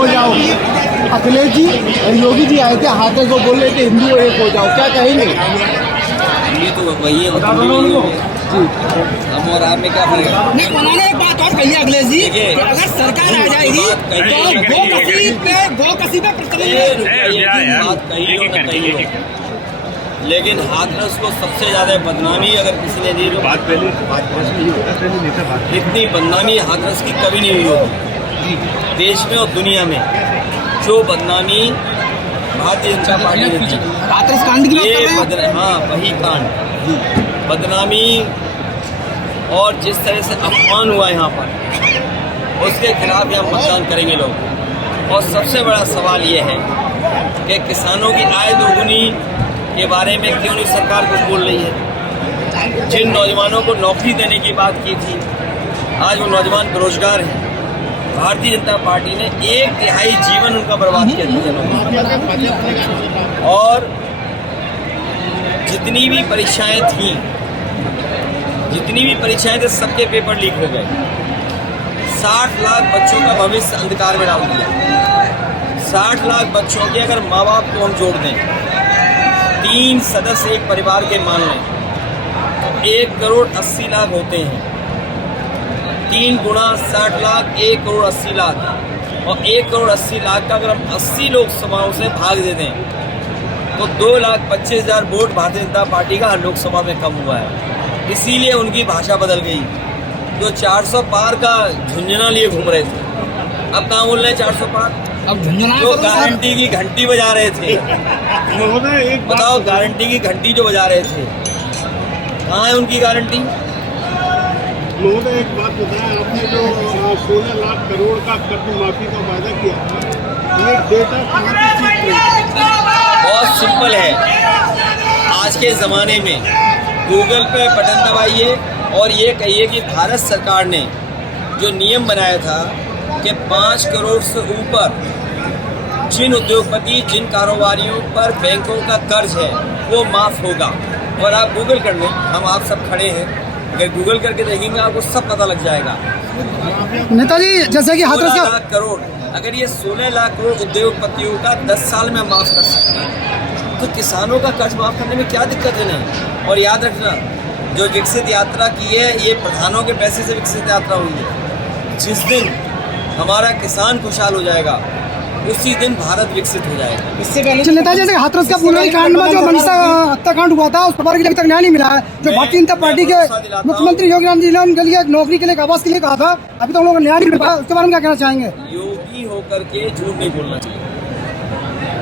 हो जाओ। अखिलेश जी, योगी जी आए थे, हाथों को बोल रहे थे हिंदू एक हो जाओ, क्या कहेंगे? ये तो वही है, हम और आप में क्या फर्क है? नहीं, उन्होंने एक बात और कही है अखिलेश जी, कि अगर सरकार आ जाएगी तो गो कसी पे बात कही हो न कही हो, लेकिन हाथरस को सबसे ज्यादा बदनामी अगर किसी ने दी तो इतनी बदनामी हाथरस की कभी नहीं हुई होगी देश में और दुनिया में। जो बदनामी भारतीय जनता पार्टी ने दी, हाथरस कांड की बात कर रहे हैं? हाँ, वही कांड, बदनामी और जिस तरह से अपमान हुआ यहाँ पर, उसके खिलाफ यहाँ मतदान करेंगे लोग। और सबसे बड़ा सवाल ये है कि किसानों की आय दोगुनी के बारे में क्यों नहीं सरकार कुछ बोल रही है? जिन नौजवानों को नौकरी देने की बात की थी, आज वो नौजवान बेरोजगार हैं। भारतीय जनता पार्टी ने 1/3 जीवन उनका बर्बाद कर दिया। और जितनी भी परीक्षाएं थी सबके पेपर लीक हो गए। 60 लाख बच्चों का भविष्य अंधकार में डाल दिया। 60 लाख बच्चों के अगर माँ बाप को हम जोड़ दें, 3 सदस्य एक परिवार के मान लें, 1 करोड़ 80 लाख होते हैं। 3 गुणा 60 लाख, 1 करोड़ 80 लाख। और 1 करोड़ 80 लाख का अगर हम 80 लोकसभाओं से भाग दे दें तो 2,25,000 वोट भारतीय जनता पार्टी का हर लोकसभा में कम हुआ है। इसीलिए उनकी भाषा बदल गई। जो 400 पार का झुंझुना लिए घूम रहे थे, अब कहाँ बोल रहे हैं 400 पार? अब झुंझुना जो गारंटी की घंटी बजा रहे थे, बताओ, गारंटी की घंटी जो बजा रहे थे, कहाँ है उनकी गारंटी? महोदय, एक बात बताएं, आपने जो 16 लाख करोड़ का कर्ज माफी का वादा किया, ये डेटा कहाँ से चीज रही? बहुत सिंपल है। आज के ज़माने में गूगल पे बटन दबाइए और ये कहिए कि भारत सरकार ने जो नियम बनाया था कि 5 करोड़ से ऊपर जिन उद्योगपति, जिन कारोबारियों पर बैंकों का कर्ज है वो माफ़ होगा। और आप गूगल कर लें, हम आप सब खड़े हैं, अगर गूगल करके देखेंगे आपको सब पता लग जाएगा। नेताजी, जैसे कि हाथरस 16 लाख करोड़, अगर ये 16 लाख करोड़ उद्योगपतियों का 10 साल में माफ़ कर सकते हैं, तो किसानों का कर्ज माफ़ करने में क्या दिक्कत है? नहीं। और याद रखना, जो विकसित यात्रा की है, ये प्रधानों के पैसे से विकसित यात्रा हुई है। जिस दिन हमारा किसान खुशहाल हो जाएगा, उसी दिन भारत विकसित हो जाएगा। इससे पहले नेताजी, जैसे हाथरस का पुनर्वास कांड में जो मनीषा हत्याकांड हुआ था, उस पर अभी तक न्याय नहीं मिला है। जो भारतीय जनता पार्टी के मुख्यमंत्री योगी आदित्यनाथ जी ने उनके लिए नौकरी के लिए, आवास के लिए कहा था, अभी तक उन लोगों को न्याय नहीं मिला। उसके बारे में क्या कहना चाहेंगे? योगी होकर के झूठ नहीं बोलना चाहिए।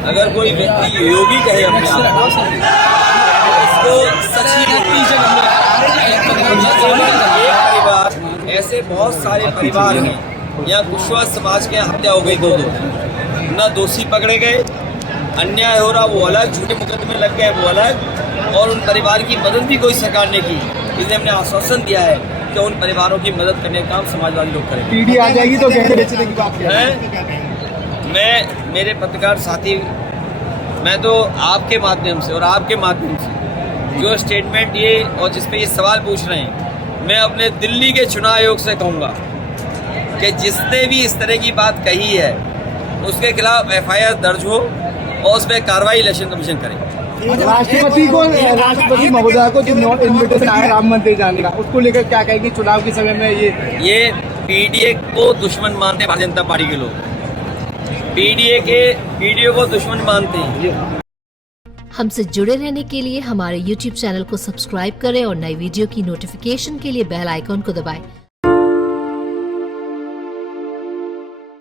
अगर कोई व्यक्ति योगी कहे अपने आप को, उसको सच्ची व्यक्ति से परिवार, ऐसे बहुत सारे परिवार हैं यहाँ कुशवाहा समाज के हत्या हो गई, 2 ना दोषी पकड़े गए, अन्याय हो रहा वो अलग, झूठे मुकदमे लग गए वो अलग, और उन परिवार की मदद भी कोई सरकार ने की। इसलिए हमने आश्वासन दिया है कि उन परिवारों की मदद करने का काम समाजवादी लोग करेंगे। पीढ़ी आ जाएगी तो गहने बेचने की बात है। मैं, मेरे पत्रकार साथी, मैं तो आपके माध्यम से और आपके माध्यम से जो स्टेटमेंट ये और जिस पे ये सवाल पूछ रहे हैं, मैं अपने दिल्ली के चुनाव आयोग से कहूँगा कि जिसने भी इस तरह की बात कही है उसके खिलाफ FIR दर्ज हो और उस पर कार्रवाई इलेक्शन कमीशन करे। राष्ट्रपति महोदय को जो इन्विटेशन आया राम मंदिर जाने का, उसको लेकर क्या कहेंगे? चुनाव के समय में ये PDA को दुश्मन मानते हैं भारतीय जनता पार्टी के लोग। PDA को दुश्मन मानते हैं। हमसे जुड़े रहने के लिए हमारे YouTube चैनल को सब्सक्राइब करें और नई वीडियो की नोटिफिकेशन के लिए बेल आइकॉन को दबाएं।